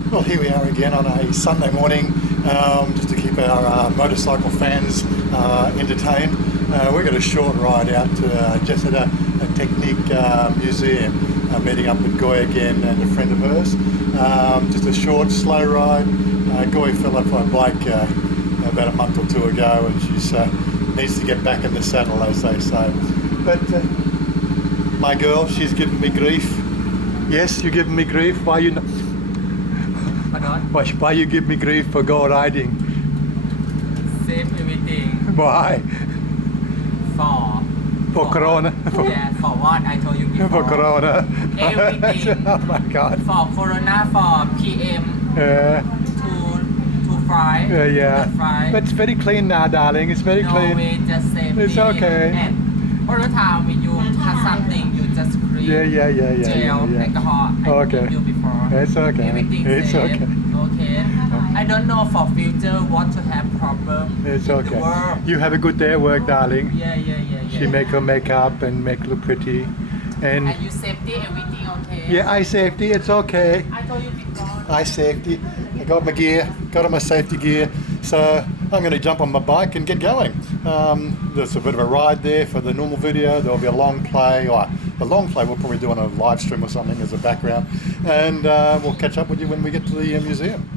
Well, here we are again on a Sunday morning, just to keep our motorcycle fans entertained. We've got a short ride out to Jesada Technik Museum, meeting up with Goy again and a friend of hers. Just a short, slow ride. Goy fell off her bike about a month or two ago, and she needs to get back in the saddle, as they say. But my girl, she's giving me grief. Yes, you're giving me grief. Why you? Why you give me grief for go riding? Save everything. Why? For Corona. Yeah, for what I told you before. For Corona. Everything. Oh my God. For Corona, for PM. Yeah. To fry. Yeah. To fry. But it's very clean now, darling. It's very clean. No, we just save It's okay. And all the time when you have something, you just clean. Yeah. Gel, alcohol. I Okay. told you before. It's okay. Everything It's safe. okay. Okay. I don't know for future what to have problem. It's in okay. The world. You have a good day at work, darling. Yeah. She make her makeup and make look pretty. And you safety everything okay? yeah, eye safety, it's okay. I told you before. Eye safety. I got my gear, got on my safety gear. So I'm going to jump on my bike and get going. There's a bit of a ride there for the normal video. There'll be a long play, or a long play we'll probably do on a live stream or something as a background. And we'll catch up with you when we get to the museum.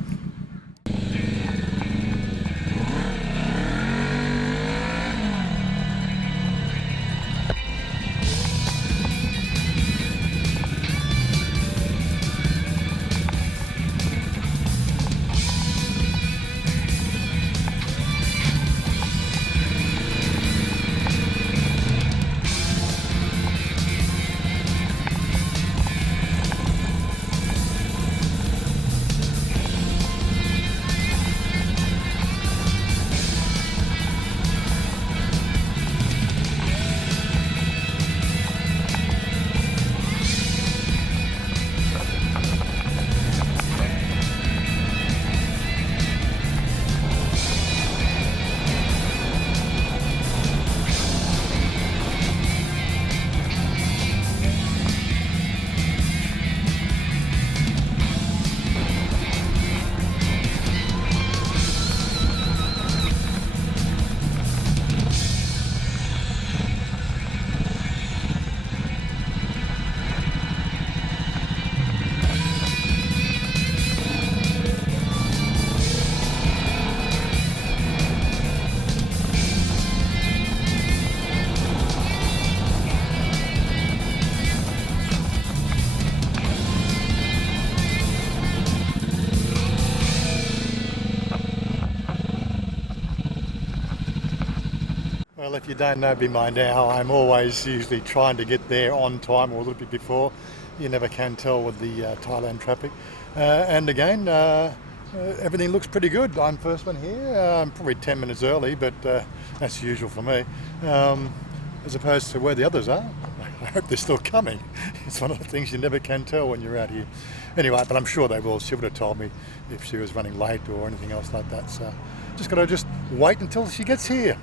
Well, if you don't know me by now, I'm always usually trying to get there on time or a little bit before. You never can tell with the Thailand traffic. And again, everything looks pretty good. I'm first one here. I'm probably 10 minutes early, but that's usual for me. As opposed to where the others are. I hope they're still coming. It's one of the things you never can tell when you're out here. Anyway, but I'm sure they will. She would have told me if she was running late or anything else like that. So just got to wait until she gets here.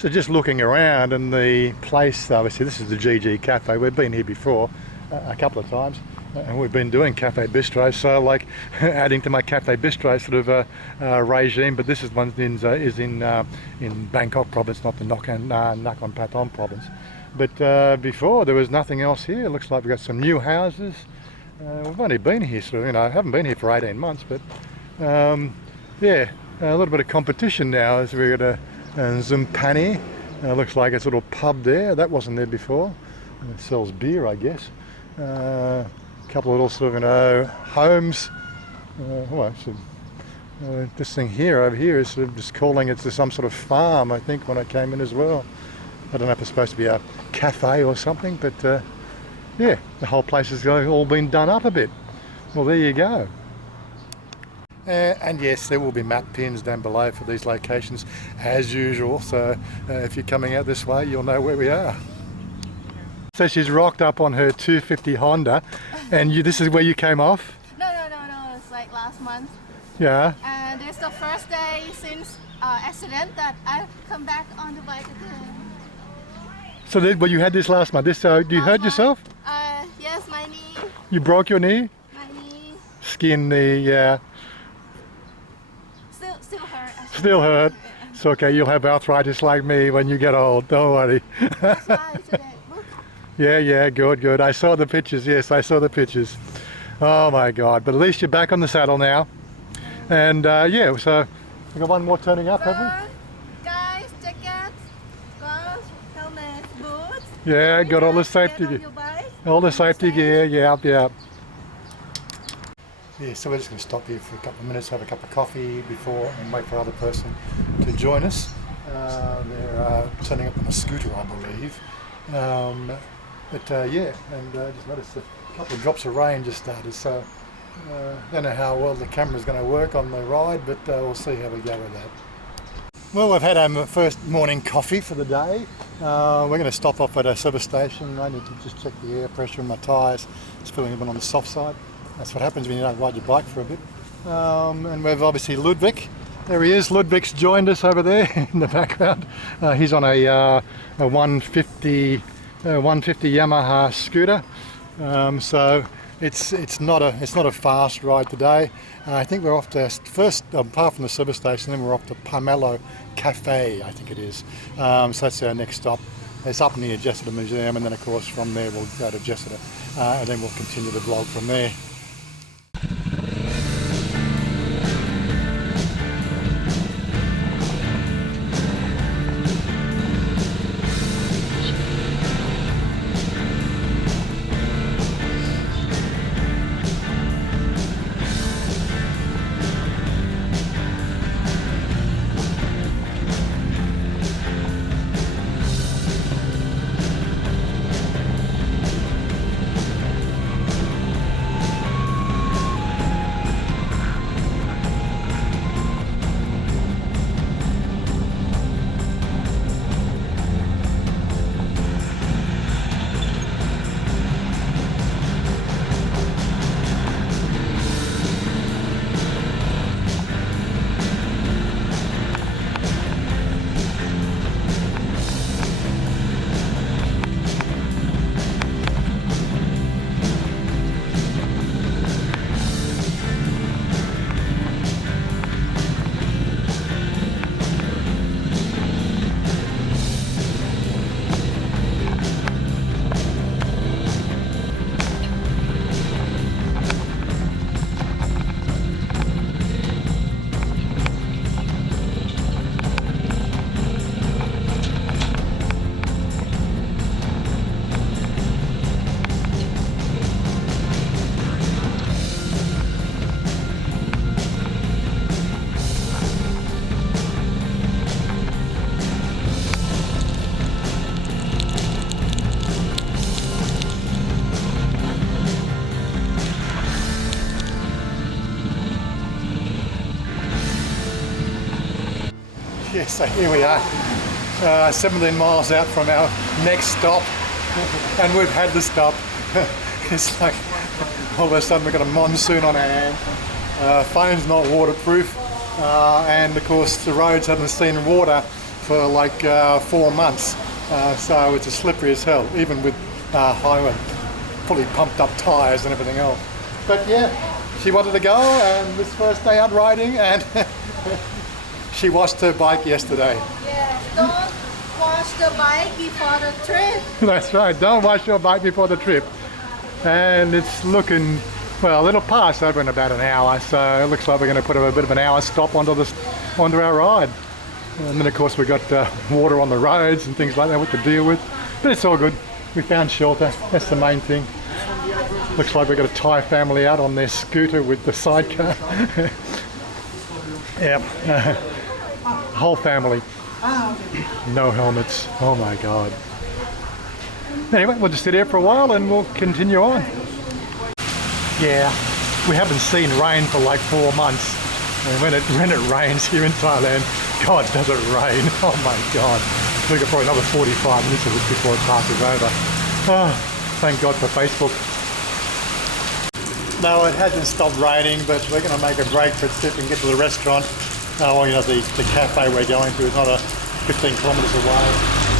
So just looking around, and the place, obviously this is the G&G Cafe. We've been here before a couple of times, and we've been doing cafe bistro, so like adding to my cafe bistro sort of regime. But this is one is in Bangkok province, not the Nakhon Pathom province. But before there was nothing else here. It looks like we've got some new houses. We've only been here sort of, I haven't been here for 18 months, but yeah, a little bit of competition now as we're at Zumpani. Looks like it's a little pub there. That wasn't there before. It sells beer, I guess. A couple of little sort of, homes. This thing here, over here, is sort of just calling it some sort of farm, I think, when I came in as well. I don't know if it's supposed to be a cafe or something, but yeah, the whole place has all been done up a bit. Well, there you go. And yes, there will be map pins down below for these locations as usual, so if you're coming out this way you'll know where we are. So she's rocked up on her 250 Honda, and this is where you came off? No, it's like last month. Yeah. And it's the first day since accident that I've come back on the bike again. So well, you had this last month. You hurt yourself? Yes, my knee. You broke your knee? My knee. skin, the Still hurt. actually. still hurt. Yeah. It's okay, you'll have arthritis like me when you get old, don't worry. That's why today. Look. Yeah, good. I saw the pictures, yes, I saw the pictures. Oh my God, but at least you're back on the saddle now. And yeah, so we got one more turning up, have Guys, jackets, gloves, helmets, boots. we? Yeah, got all the Get safety on gear. your bike. All the safety gear, yeah. Yeah, so we're just going to stop here for a couple of minutes, have a cup of coffee before and wait for another person to join us. They're turning up on a scooter, I believe. Yeah, and just noticed a couple of drops of rain just started, so don't know how well the camera's going to work on the ride, but we'll see how we go with that. Well, we've had our first morning coffee for the day. We're going to stop off at a service station. I need to just check the air pressure in my tyres. It's feeling a bit on the soft side. That's what happens when you don't ride your bike for a bit. And we've obviously Ludovic. There he is. Ludwig's joined us over there in the background. He's on a 150 Yamaha scooter. So it's not a fast ride today. I think we're off to first, apart from the service station, then we're off to Pomelo Cafe, I think it is. So that's our next stop. It's up near Jesada Museum, and then of course from there we'll go to Jesada, and then we'll continue the vlog from there. Yes, so here we are, 17 miles out from our next stop, and we've had the stop. It's like all of a sudden we've got a monsoon on our hands. Phone's not waterproof, and of course the roads haven't seen water for like 4 months, so it's as slippery as hell, even with highway fully pumped up tyres and everything else. But yeah, she wanted to go, and this first day out riding, and she washed her bike yesterday. Yeah, don't wash the bike before the trip. That's right, don't wash your bike before the trip. And it's looking, well, it'll pass over in about an hour, so it looks like we're going to put a bit of an hour stop onto our ride. And then of course we've got water on the roads and things like that to deal with. But it's all good. We found shelter, that's the main thing. Looks like we've got a Thai family out on their scooter with the sidecar. Yep. Whole family. No helmets. Oh my God. Anyway, we'll just sit here for a while and we'll continue on. Yeah, we haven't seen rain for like 4 months. And when it rains here in Thailand, God, does it rain. Oh my God. We've got probably another 45 minutes of this before it passes over. Oh, thank God for Facebook. No, it hasn't stopped raining, but we're going to make a break for a sip and get to the restaurant. Well, you know, the cafe we're going to is not 15 kilometres away.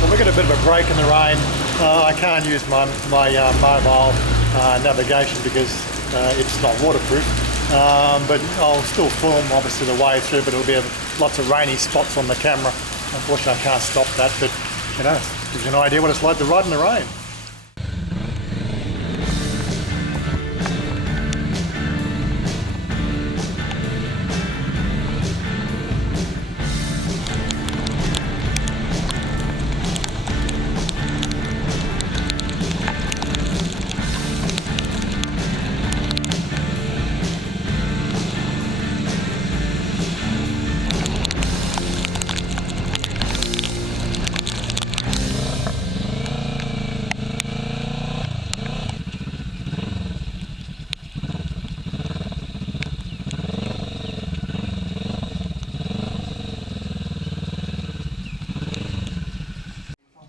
So we've got a bit of a break in the rain. I can't use my mobile navigation because it's it's not waterproof, but I'll still film obviously the way through, but it'll be lots of rainy spots on the camera. Unfortunately I can't stop that, but you know, gives you an idea what it's like to ride in the rain.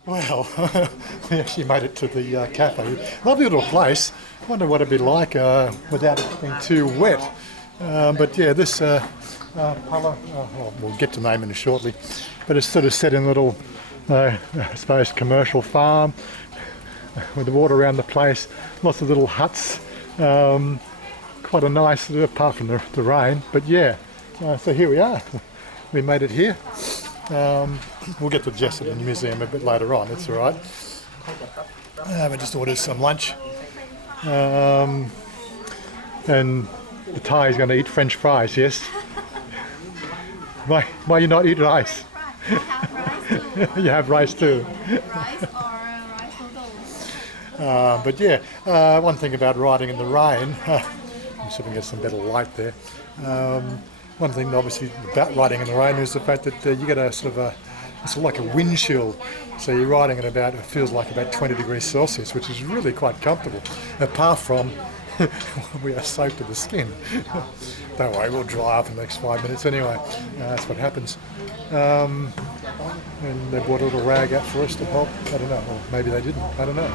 Well, we actually made it to the cafe. Lovely little place. Wonder what it'd be like without it being too wet. But yeah, this Pala, we'll get to name it shortly. But it's sort of set in a little, I suppose, commercial farm with the water around the place. Lots of little huts. Quite a nice, apart from the rain. But yeah, so here we are. We made it here. We'll get to the Jesada Museum a bit later on, it's alright. We just ordered some lunch. And the Thai is going to eat French fries, yes? Why you not eat rice? I have rice too. You have rice too. Rice or rice noodles. But yeah, one thing about riding in the rain, I'm see if I can get some better light there. One thing obviously about riding in the rain is the fact that you get a sort of it's like a wind chill. So you're riding at about, it feels like about 20 degrees Celsius, which is really quite comfortable. Apart from, we are soaked to the skin. Don't worry, we'll dry up in the next 5 minutes anyway. That's what happens. And they brought a little rag out for us to help. I don't know, or maybe they didn't. I don't know.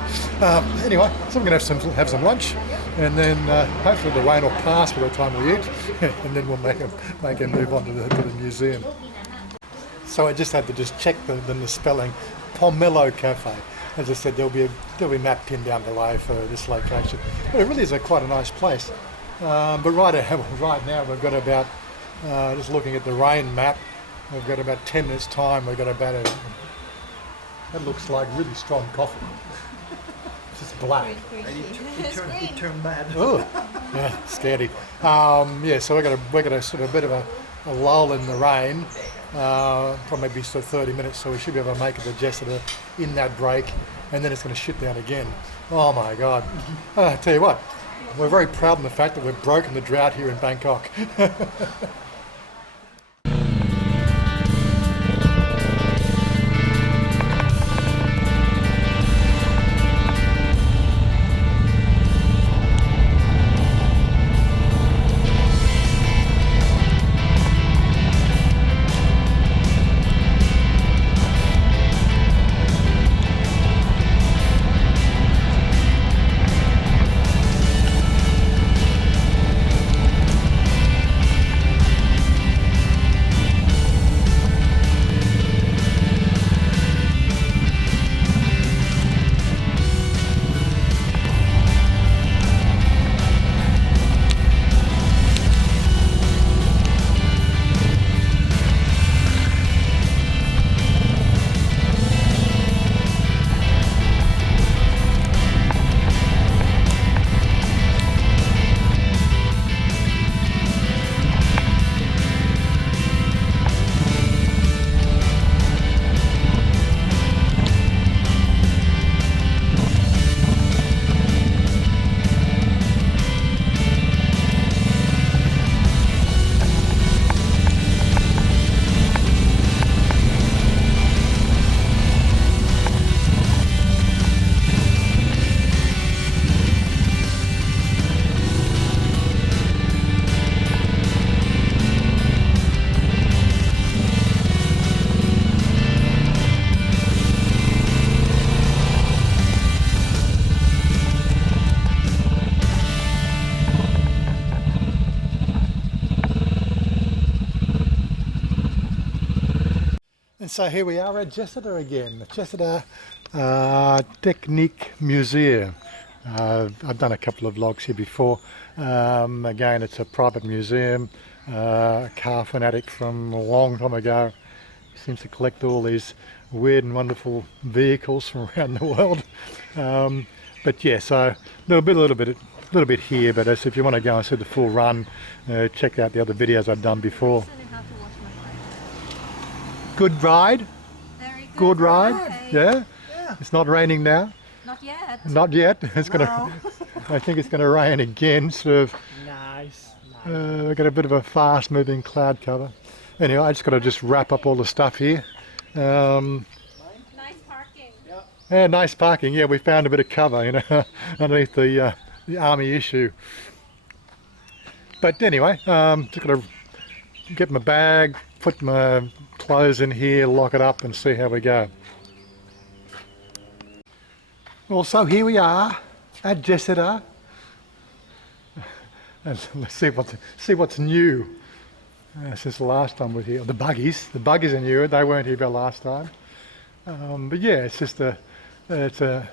Anyway, so we're going to have some lunch, and then hopefully the rain will pass by the time we eat, and then we'll make a move on to the museum. So I just had to check the spelling. Pomelo Cafe. As I said, there'll be a map pinned down below for this location. But it really is quite a nice place. But right now we've got about, just looking at the rain map, we've got about 10 minutes time. We've got about that looks like really strong coffee. It's just black. It turned bad. Oh, yeah, scary. Yeah, so we're got a sort of a bit of a lull in the rain. Probably maybe sort of 30 minutes, so we should be able to make it to Jesada in that break, and then it's going to shit down again. Oh my God. I tell you what, we're very proud of the fact that we've broken the drought here in Bangkok. And so here we are at Jesada again, the Jesada Technik Museum. I've done a couple of vlogs here before. Again, it's a private museum. A car fanatic from a long time ago seems to collect all these weird and wonderful vehicles from around the world. But yeah, so a little bit here. But as if you want to go and see the full run, check out the other videos I've done before. Good ride. Very Good ride. Okay. Yeah. It's not raining now. Not yet. Not yet. It's gonna. I think it's gonna rain again. Sort of. Nice. We've got a bit of a fast-moving cloud cover. Anyway, I just got to wrap up all the stuff here. Nice parking. Yeah, nice parking. Yeah, we found a bit of cover, you know, underneath the army issue. But anyway, just got to get my bag, put my clothes in here, lock it up, and see how we go. Well, so here we are at Jesada, and let's see what's new since the last time we were here. The buggies are new. They weren't here last time. But yeah, it's just it's a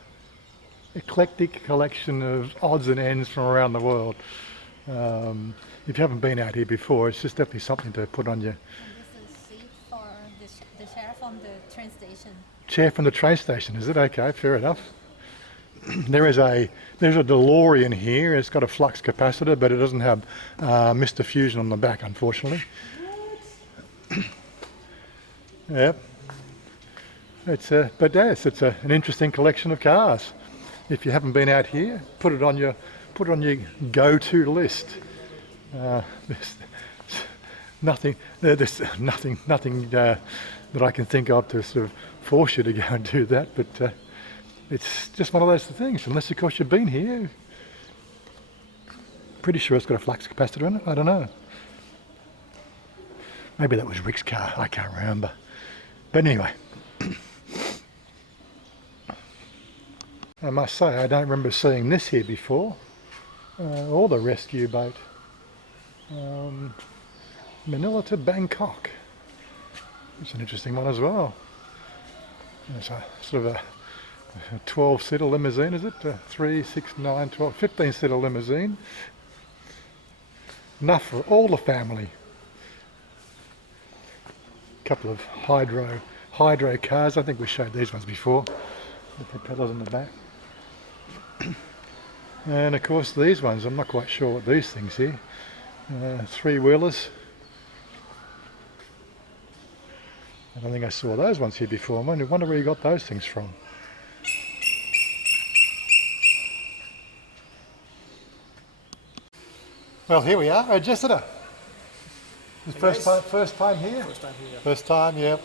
eclectic collection of odds and ends from around the world. If you haven't been out here before, it's just definitely something to put on your. And this is a seat for the chair from the train station. Chair from the train station, is it? Okay, fair enough. There's a DeLorean here. It's got a flux capacitor, but it doesn't have Mr. Fusion on the back, unfortunately. Yep. It's an interesting collection of cars. If you haven't been out here, put it on your go-to list. There's nothing that I can think of to sort of force you to go and do that, but. It's just one of those things, unless of course you've been here. Pretty sure it's got a flux capacitor in it, I don't know. Maybe that was Rick's car, I can't remember. But anyway. I must say, I don't remember seeing this here before, or the rescue boat. Manila to Bangkok. It's an interesting one as well. It's a sort of a 12-seater limousine, is it? 3, 6, 9, 12, 15-seater limousine. Enough for all the family. A couple of hydro cars. I think we showed these ones before. The propellers on the back. And of course these ones, I'm not quite sure what these things here. 3-wheelers. I don't think I saw those ones here before. I wonder where you got those things from. Well, here we are at Jesada. First time here? First time here. First time, yeah.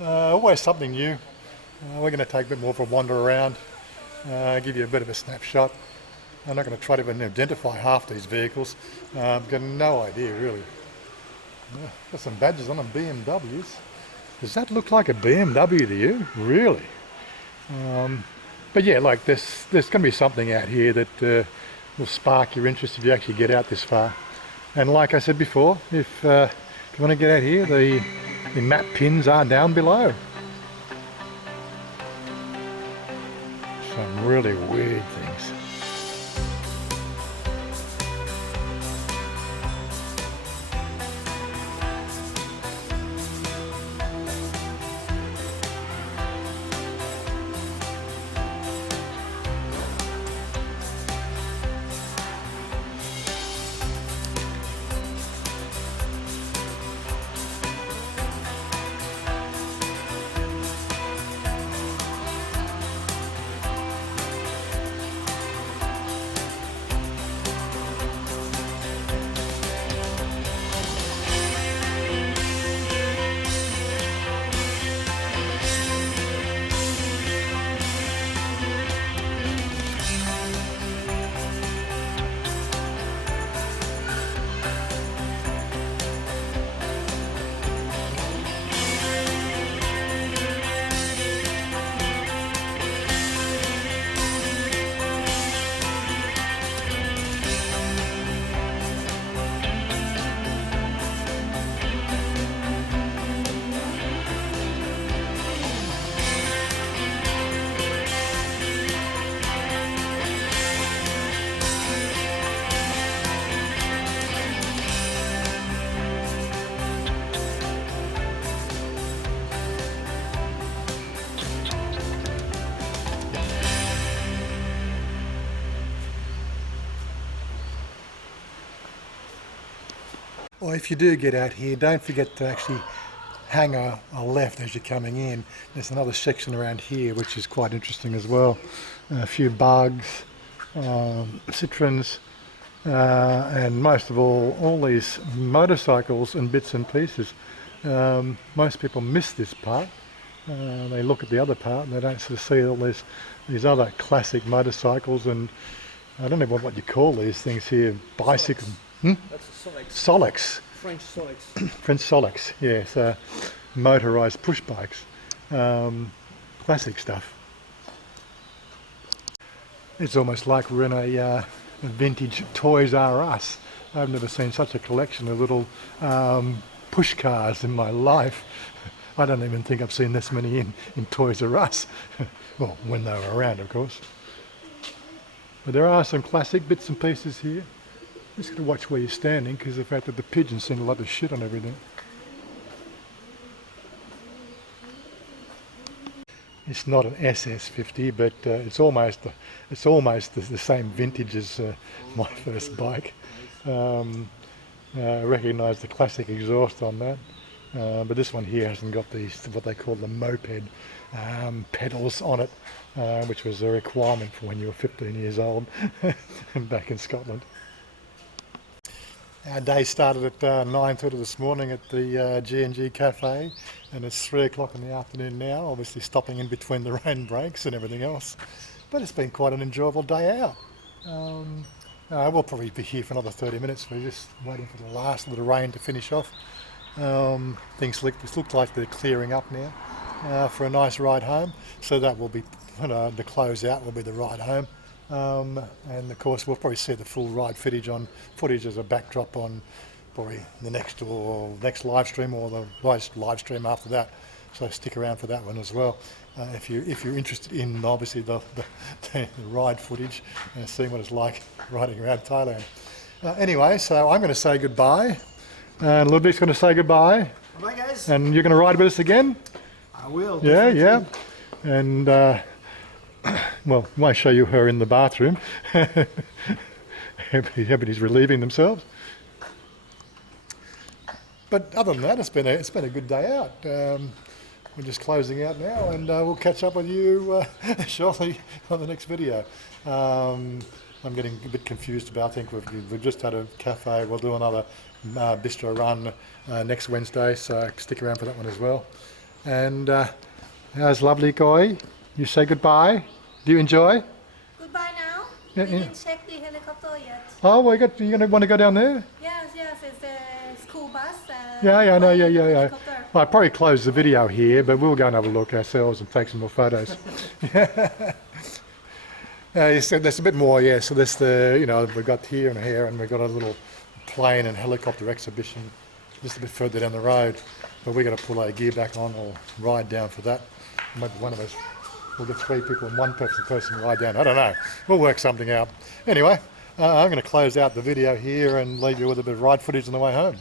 Always something new. We're going to take a bit more of a wander around, give you a bit of a snapshot. I'm not going to try to even identify half these vehicles. I've got no idea, really. Yeah, got some badges on them, BMWs. Does that look like a BMW to you? Really? But yeah, like there's going to be something out here that will spark your interest if you actually get out this far. And like I said before, if you want to get out here, the map pins are down below. Some really weird things. Or if you do get out here, don't forget to actually hang a left as you're coming in. There's another section around here which is quite interesting as well. A few bugs, citrons, and most of all these motorcycles and bits and pieces. Most people miss this part. They look at the other part and they don't sort of see all these other classic motorcycles, and I don't know what you call these things here. Bicycle. That's a Solex. French Solex. French Solex, yes. Motorised push bikes. Classic stuff. It's almost like we're in a vintage Toys R Us. I've never seen such a collection of little push cars in my life. I don't even think I've seen this many in Toys R Us. Well, when they were around, of course. But there are some classic bits and pieces here. Just got to watch where you're standing, because the fact that the pigeons seen a lot of shit on everything. It's not an SS50, but it's almost the same vintage as my first bike. I recognise the classic exhaust on that, but this one here hasn't got these, what they call the moped pedals on it, which was a requirement for when you were 15 years old back in Scotland. Our day started at 9:30 this morning at the G&G Cafe, and it's 3 o'clock in the afternoon now, obviously stopping in between the rain breaks and everything else. But it's been quite an enjoyable day out. We'll probably be here for another 30 minutes. We're just waiting for the last little rain to finish off. Things look like they're clearing up now for a nice ride home. So that will be, the close out will be the ride home. And of course we'll probably see the full ride footage as a backdrop on probably the next live stream, or the live stream after that. So stick around for that one as well. If you're interested in obviously the ride footage and seeing what it's like riding around Thailand. Anyway, so I'm going to say goodbye, and Ludovic's going to say goodbye. Bye guys. And you're going to ride with us again? I will. Yeah, Definitely. yeah. And well, I won't show you her in the bathroom. Everybody's relieving themselves. But other than that, it's been a good day out. We're just closing out now, and we'll catch up with you shortly on the next video. I'm getting a bit confused about. I think we've just had a cafe. We'll do another bistro run next Wednesday, so stick around for that one as well. And how's lovely Koi? You say goodbye. Do you enjoy? Goodbye now. Yeah, We yeah. didn't check the helicopter yet. Oh, well, you're going to want to go down there? Yes, it's the school bus. Yeah, I know, yeah. Helicopter. Well, I'll probably close the video here, but we'll go and have a look ourselves and take some more photos. So there's a bit more, yeah. So there's we've got here and here, and we've got a little plane and helicopter exhibition just a bit further down the road. But we've got to pull our gear back on or ride down for that. Maybe one of us. We'll get 3 people and one person ride down. I don't know. We'll work something out. Anyway, I'm going to close out the video here and leave you with a bit of ride footage on the way home.